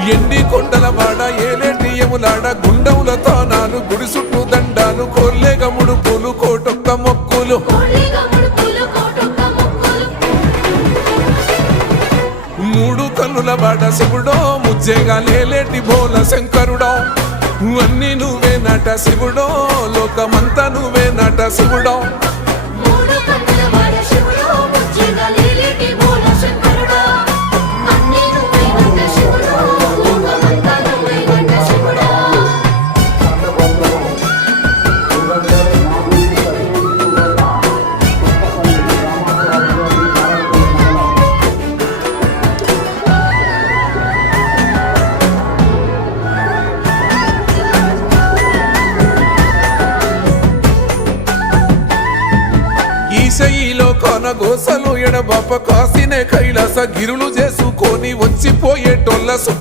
ఎండి కొండల వాడ ఏలేటి యములాడ గుండముల తానాలు గుడి చుట్టూ దండాలు కోల్లేగ ముడుపులు కోటొక్క మొక్కులు మూడు కన్నుల వాడ శివుడో ముజ్జేగా లేలేటి బోల శంకరుడో అన్ని నువ్వే నట శివుడో లోకమంతా నువ్వే నట శివుడో ఈశయిలో కొనగోసలు ఎడబాప కాసినే కైలాస గిరులు చేసుకొని వచ్చిపోయేటోళ్ళ